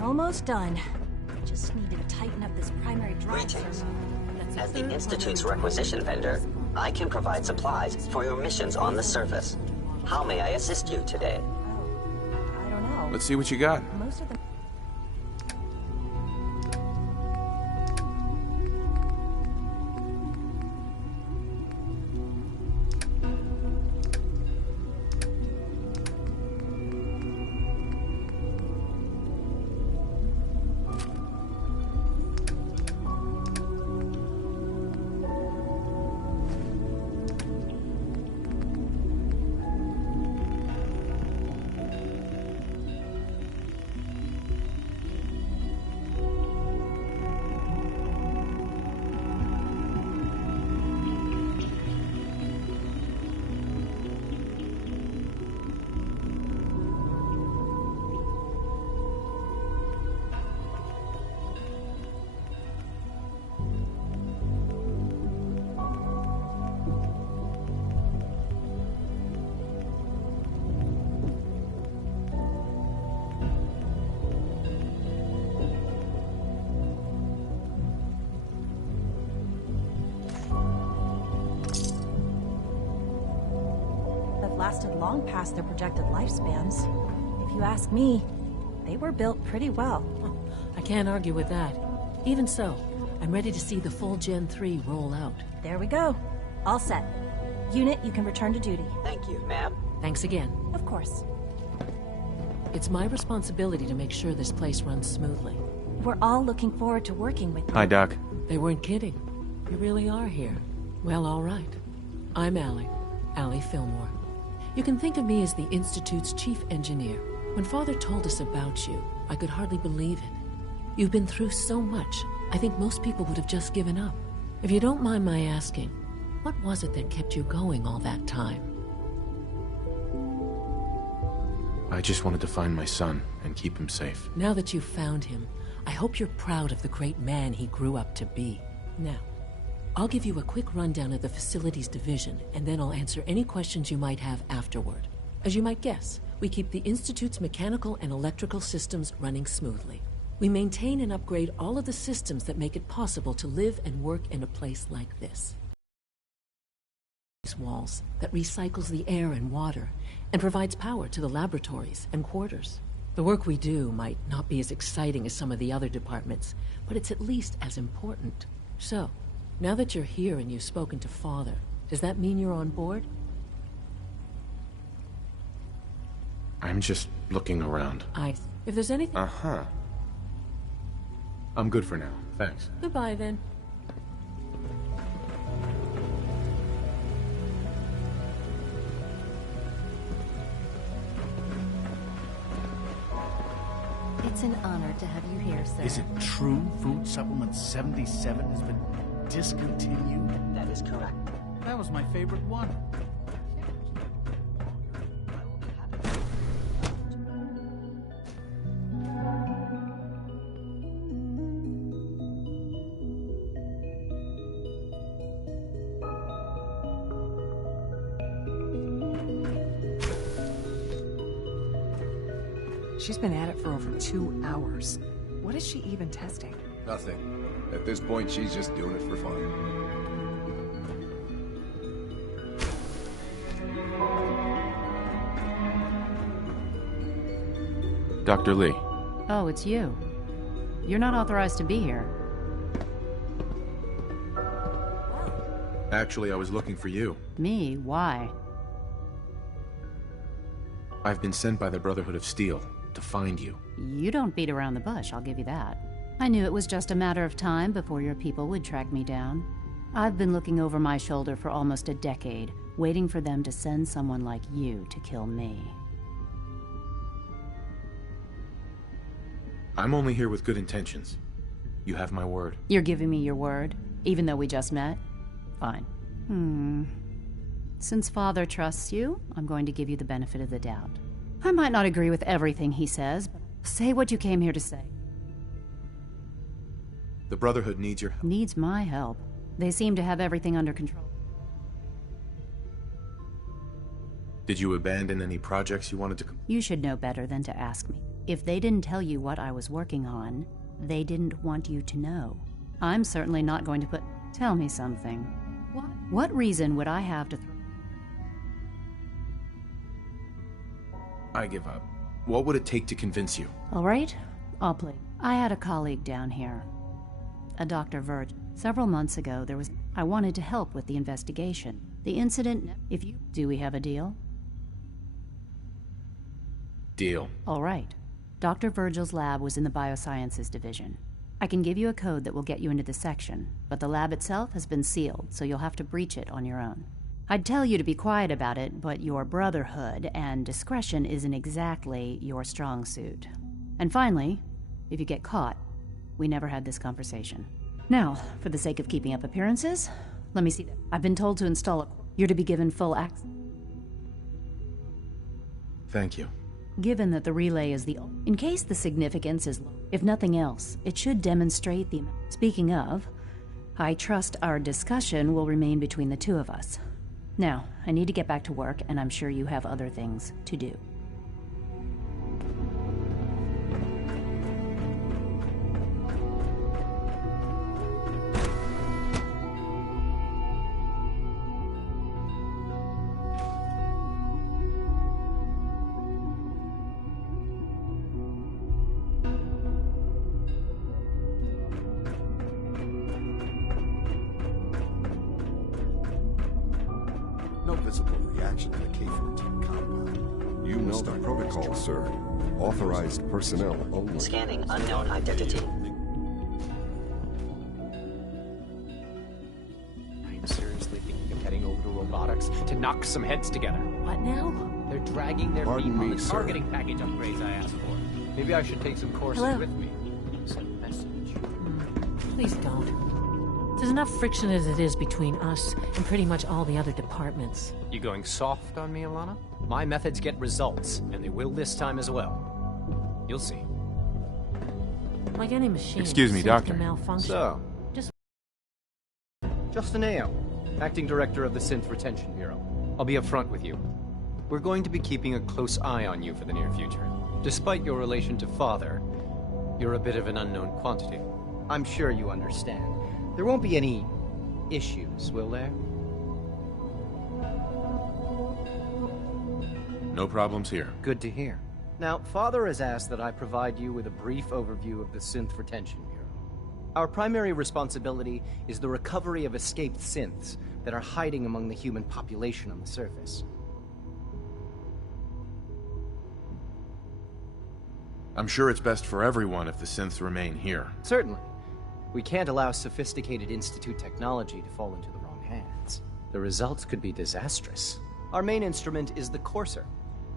Almost done. Just need to tighten up this primary drive. Greetings. As the Institute's requisition vendor, I can provide supplies for your missions on the surface. How may I assist you today? Oh, I don't know. Let's see what you got. Most of them. Lasted long past their projected lifespans. If you ask me, they were built pretty well. I can't argue with that. Even so, I'm ready to see the full Gen 3 roll out. There we go. All set. Unit, you can return to duty. Thank you, ma'am. Thanks again. Of course. It's my responsibility to make sure this place runs smoothly. We're all looking forward to working with you. Hi, Doc. They weren't kidding. You really are here. Well, all right. I'm Allie Fillmore. You can think of me as the Institute's chief engineer. When Father told us about you, I could hardly believe it. You've been through so much, I think most people would have just given up. If you don't mind my asking, what was it that kept you going all that time? I just wanted to find my son and keep him safe. Now that you've found him, I hope you're proud of the great man he grew up to be. Now, I'll give you a quick rundown of the facilities division, and then I'll answer any questions you might have afterward. As you might guess, we keep the Institute's mechanical and electrical systems running smoothly. We maintain and upgrade all of the systems that make it possible to live and work in a place like this. Walls that recycles the air and water, and provides power to the laboratories and quarters. The work we do might not be as exciting as some of the other departments, but it's at least as important. So, now that you're here and you've spoken to Father, does that mean you're on board? I'm just looking around. If there's anything... Uh-huh. I'm good for now. Thanks. Goodbye, then. It's an honor to have you here, sir. Is it true Food Supplement 77 has been discontinued? That is correct. That was my favorite one. She's been at it for over 2 hours. What is she even testing? Nothing. At this point, she's just doing it for fun. Dr. Lee. Oh, it's you. You're not authorized to be here. Actually, I was looking for you. Me? Why? I've been sent by the Brotherhood of Steel to find you. You don't beat around the bush, I'll give you that. I knew it was just a matter of time before your people would track me down. I've been looking over my shoulder for almost a decade, waiting for them to send someone like you to kill me. I'm only here with good intentions. You have my word. You're giving me your word, even though we just met? Fine. Since Father trusts you, I'm going to give you the benefit of the doubt. I might not agree with everything he says, but say what you came here to say. The Brotherhood needs your help. Needs my help. They seem to have everything under control. Did you abandon any projects you wanted to You should know better than to ask me. If they didn't tell you what I was working on, they didn't want you to know. I'm certainly not going to put... Tell me something. What reason would I have to... I give up. What would it take to convince you? All right, I'll play. I had a colleague down here, a Dr. Verge. Several months ago, I wanted to help with the investigation. The incident, Do we have a deal? Deal. All right. Dr. Virgil's lab was in the Biosciences Division. I can give you a code that will get you into the section, but the lab itself has been sealed, so you'll have to breach it on your own. I'd tell you to be quiet about it, but your Brotherhood and discretion isn't exactly your strong suit. And finally, if you get caught, we never had this conversation. Now, for the sake of keeping up appearances, let me see that. I've been told to install a... You're to be given full access. Thank you. Given that the relay is in case the significance is low, if nothing else, it should demonstrate the... Speaking of, I trust our discussion will remain between the two of us. Now, I need to get back to work, and I'm sure you have other things to do. No visible reaction to the K-14 compound. You know the protocol, sir. Authorized personnel only. Scanning unknown identity. I'm seriously thinking of heading over to robotics to knock some heads together. What now? They're dragging their Pardon feet on me, the sir. targeting package upgrades I asked for. Maybe I should take some courses Hello? with me. Some message. Please don't. There's enough friction as it is between us and pretty much all the other departments. You going soft on me, Alana? My methods get results, and they will this time as well. You'll see. Like any machine. Excuse me, sync Doctor. can malfunction. So, Just Justin Ayo, Acting Director of the Synth Retention Bureau. I'll be upfront with you. We're going to be keeping a close eye on you for the near future. Despite your relation to Father, you're a bit of an unknown quantity. I'm sure you understand. There won't be any issues, will there? No problems here. Good to hear. Now, Father has asked that I provide you with a brief overview of the Synth Retention Bureau. Our primary responsibility is the recovery of escaped synths that are hiding among the human population on the surface. I'm sure it's best for everyone if the synths remain here. Certainly. We can't allow sophisticated Institute technology to fall into the wrong hands. The results could be disastrous. Our main instrument is the Courser,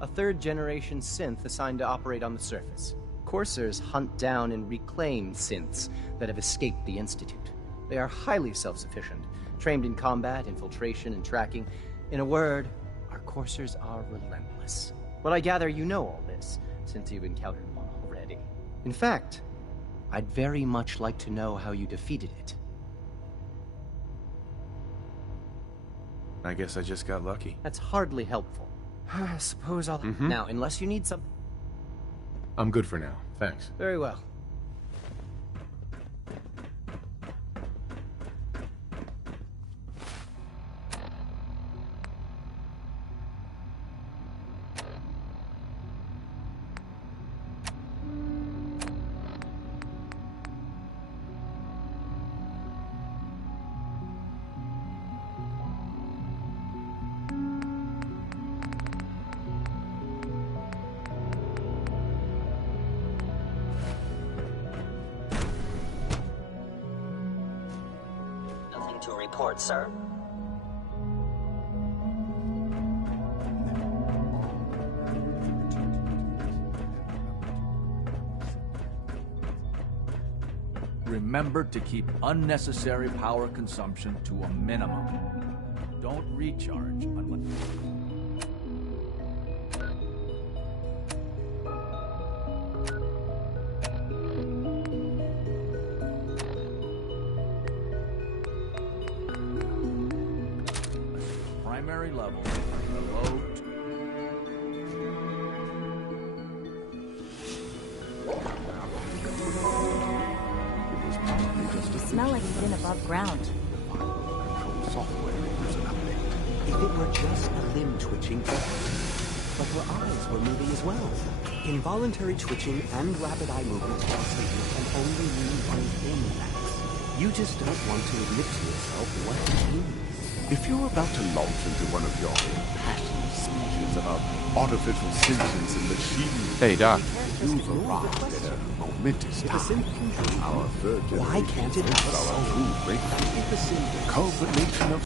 a third-generation synth assigned to operate on the surface. Coursers hunt down and reclaim synths that have escaped the Institute. They are highly self-sufficient, trained in combat, infiltration, and tracking. In a word, our Coursers are relentless. But I gather you know all this, since you've encountered one already. In fact, I'd very much like to know how you defeated it. I guess I just got lucky. That's hardly helpful. I suppose I'll... Now, unless you need some... I'm good for now. Thanks. Very well. Nothing to report, sir. Remember to keep unnecessary power consumption to a minimum. Don't recharge unless... necessary levels below. You smell like you've been above ground. Software was an update. If it were just a limb twitching, perhaps. But her eyes were moving as well. Involuntary twitching and rapid eye movements while sleeping can only mean one thing, Max. You just don't want to admit to yourself what it means. If you're about to launch into one of your impassioned speeches about artificial sentience and machines, Hey, Doc. you've arrived at a momentous time. Our third generation Why can't it be is our true breakthrough. If a symbol Culmination of